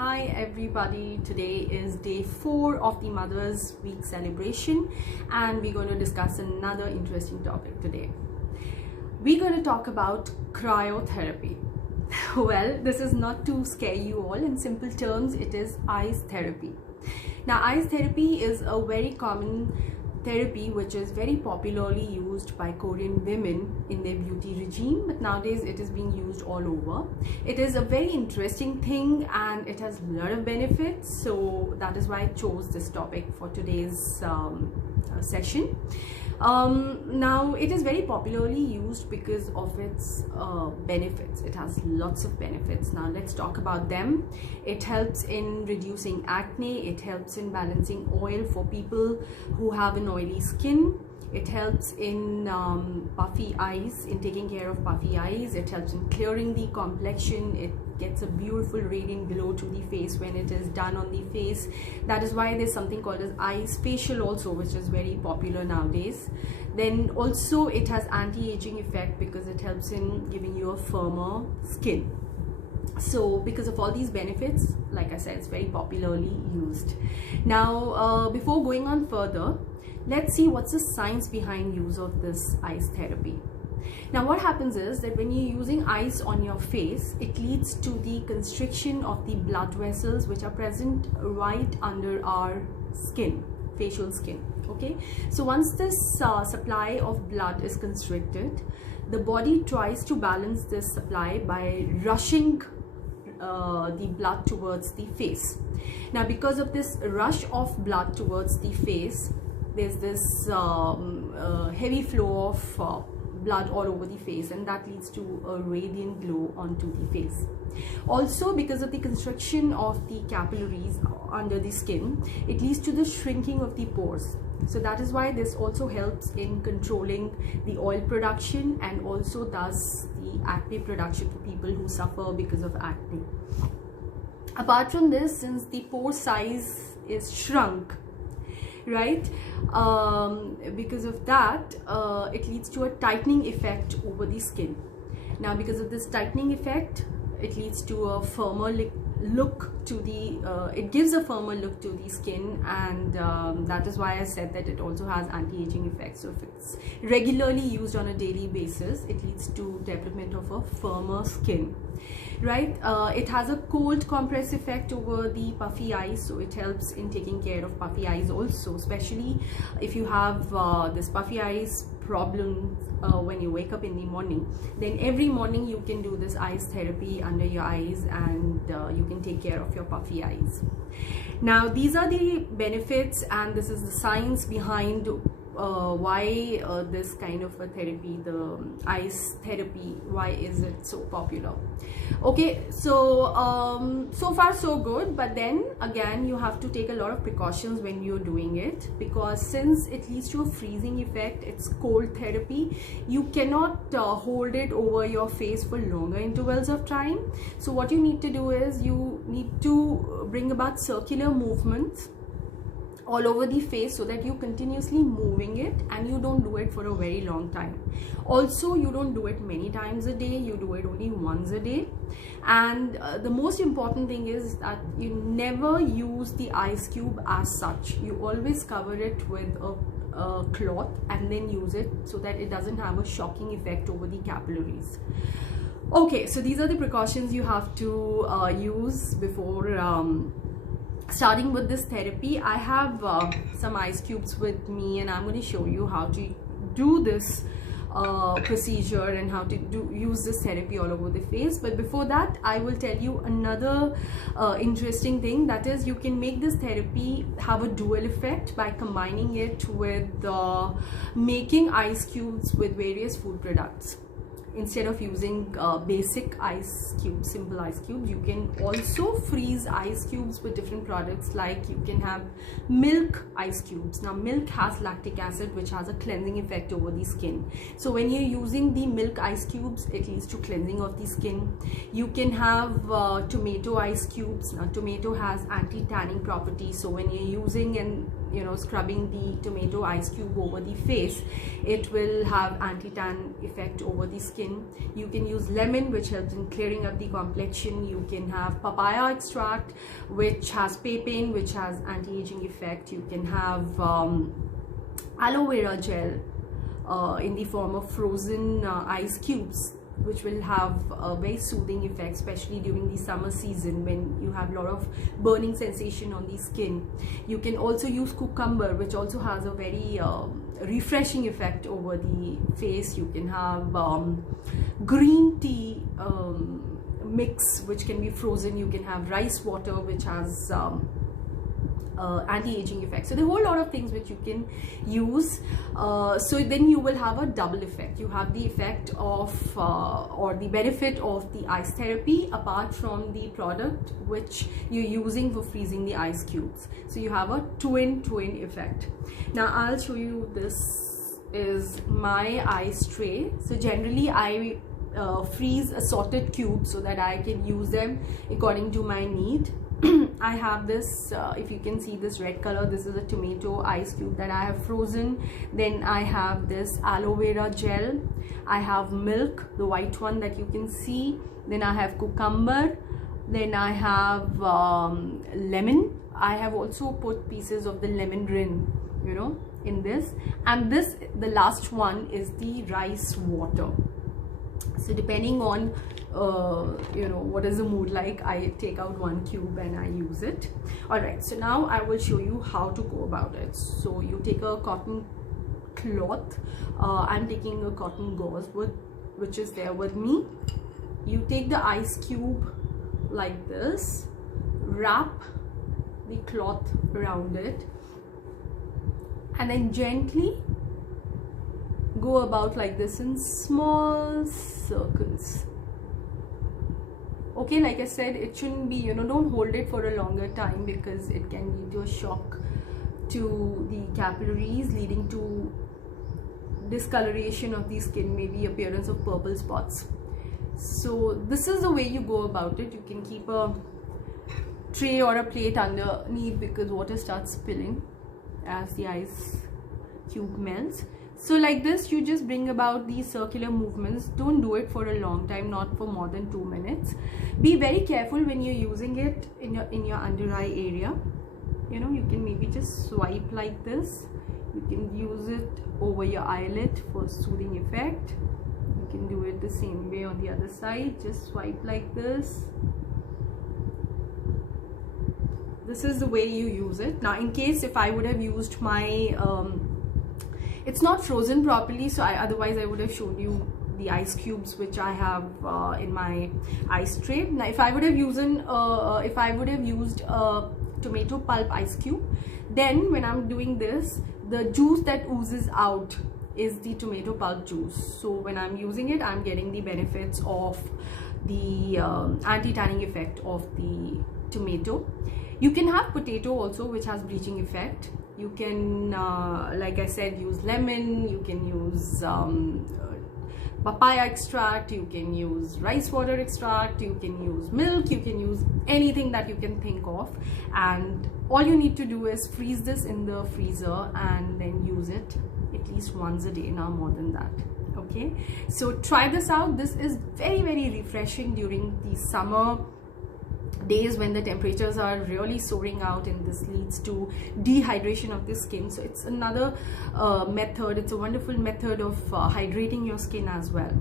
Hi everybody, today is day 4 of the Mother's Week celebration and we're going to discuss another interesting topic today. We're going to talk about cryotherapy. Well, this is not to scare you all. In simple terms, it is ice therapy. Now, ice therapy is a very common therapy which is very popularly used by Korean women in their beauty regime, but nowadays it is being used all over. It is a very interesting thing and it has a lot of benefits, so that is why I chose this topic for today's session. Now, it is very popularly used because of its benefits. It has lots of benefits. Now let's talk about them. It helps in reducing acne. It helps in balancing oil for people who have an oily skin. It helps in puffy eyes, in taking care of puffy eyes. It helps in clearing the complexion. It gets a beautiful radiant glow to the face when it is done on the face. That is why there's something called as ice facial also, which is very popular nowadays. Then also it has anti-aging effect because it helps in giving you a firmer skin. So because of all these benefits, like I said, it's very popularly used. Now before going on further, let's see what's the science behind use of this ice therapy. Now what happens is that when you're using ice on your face, it leads to the constriction of the blood vessels which are present right under our skin, facial skin. Okay, so once this supply of blood is constricted, the body tries to balance this supply by rushing the blood towards the face. Now because of this rush of blood towards the face, there's this heavy flow of blood all over the face, and that leads to a radiant glow onto the face. Also, because of the constriction of the capillaries under the skin, it leads to the shrinking of the pores. So that is why this also helps in controlling the oil production and also does the acne production for people who suffer because of acne. Apart from this, since the pore size is shrunk, right, because of that it leads to a tightening effect over the skin. Now because of this tightening effect, it leads to a firmer look to the it gives a firmer look to the skin, and that is why I said that it also has anti-aging effects. So if it's regularly used on a daily basis, it leads to development of a firmer skin, right? It has a cold compress effect over the puffy eyes, so it helps in taking care of puffy eyes also, especially if you have this puffy eyes problem when you wake up in the morning. Then every morning you can do this ice therapy under your eyes and you can take care of your puffy eyes. Now these are the benefits and this is the science behind why this kind of a therapy, the ice therapy, why is it so popular. Okay, so so far so good, but then again you have to take a lot of precautions when you're doing it, because since it leads to a freezing effect, it's cold therapy, you cannot hold it over your face for longer intervals of time. So what you need to do is you need to bring about circular movements all over the face so that you continuously moving it and you don't do it for a very long time. Also, you don't do it many times a day, you do it only once a day. And the most important thing is that you never use the ice cube as such. You always cover it with a cloth and then use it so that it doesn't have a shocking effect over the capillaries. Okay, so these are the precautions you have to use before starting with this therapy. I have some ice cubes with me and I'm going to show you how to do this procedure and how to use this therapy all over the face. But before that, I will tell you another interesting thing, that is you can make this therapy have a dual effect by combining it with making ice cubes with various food products. Instead of using basic ice cubes, simple ice cubes, you can also freeze ice cubes with different products. Like you can have milk ice cubes. Now milk has lactic acid which has a cleansing effect over the skin. So when you're using the milk ice cubes, it leads to cleansing of the skin. You can have tomato ice cubes. Now tomato has anti-tanning properties, so when you're using scrubbing the tomato ice cube over the face, it will have anti-tan effect over the skin. You can use lemon, which helps in clearing up the complexion. You can have papaya extract, which has papain, which has anti-aging effect. You can have aloe vera gel in the form of frozen ice cubes, which will have a very soothing effect, especially during the summer season when you have a lot of burning sensation on the skin. You can also use cucumber, which also has a very refreshing effect over the face. You can have green tea mix, which can be frozen. You can have rice water, which has anti-aging effect. So there are a whole lot of things which you can use. So then you will have a double effect. You have the effect of or the benefit of the ice therapy apart from the product which you're using for freezing the ice cubes. So you have a twin effect. Now I'll show you. This is my ice tray. So generally I freeze assorted cubes so that I can use them according to my need. I have this, if you can see this red color, this is a tomato ice cube that I have frozen. Then I have this aloe vera gel. I have milk, the white one that you can see. Then I have cucumber. Then I have lemon. I have also put pieces of the lemon rind, in this. And this, the last one, is the rice water. So depending on what is the mood like, I take out one cube and I use it. Alright, so now I will show you how to go about it. So you take a cotton cloth. I'm taking a cotton gauze which is there with me. You take the ice cube like this, wrap the cloth around it, and then gently go about like this in small circles. Okay, like I said, it shouldn't be, don't hold it for a longer time because it can lead to a shock to the capillaries, leading to discoloration of the skin, maybe appearance of purple spots. So this is the way you go about it. You can keep a tray or a plate underneath because water starts spilling as the ice cube melts. So like this, you just bring about these circular movements. Don't do it for a long time, not for more than 2 minutes. Be very careful when you're using it in your under eye area. You can maybe just swipe like this. You can use it over your eyelid for soothing effect. You can do it the same way on the other side. Just swipe like this. This is the way you use it. Now, in case if I would have used my it's not frozen properly, so otherwise I would have shown you the ice cubes which I have in my ice tray. Now if I would have used a tomato pulp ice cube, then when I'm doing this, the juice that oozes out is the tomato pulp juice. So when I'm using it, I'm getting the benefits of the anti-tanning effect of the tomato. You can have potato also, which has bleaching effect. You can, like I said, use lemon. You can use papaya extract. You can use rice water extract. You can use milk. You can use anything that you can think of. And all you need to do is freeze this in the freezer and then use it at least once a day, not more than that. Okay, so try this out. This is very, very refreshing during the summer days when the temperatures are really soaring out, and this leads to dehydration of the skin. So it's another method. It's a wonderful method of hydrating your skin as well.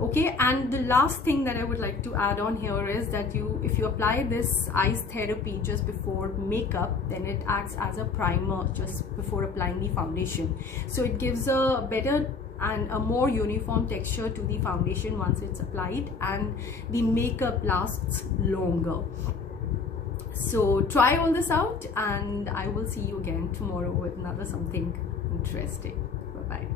Okay, and the last thing that I would like to add on here is that if you apply this ice therapy just before makeup, then it acts as a primer just before applying the foundation. So it gives a better and a more uniform texture to the foundation once it's applied, and the makeup lasts longer. So try all this out, and I will see you again tomorrow with another something interesting. Bye bye.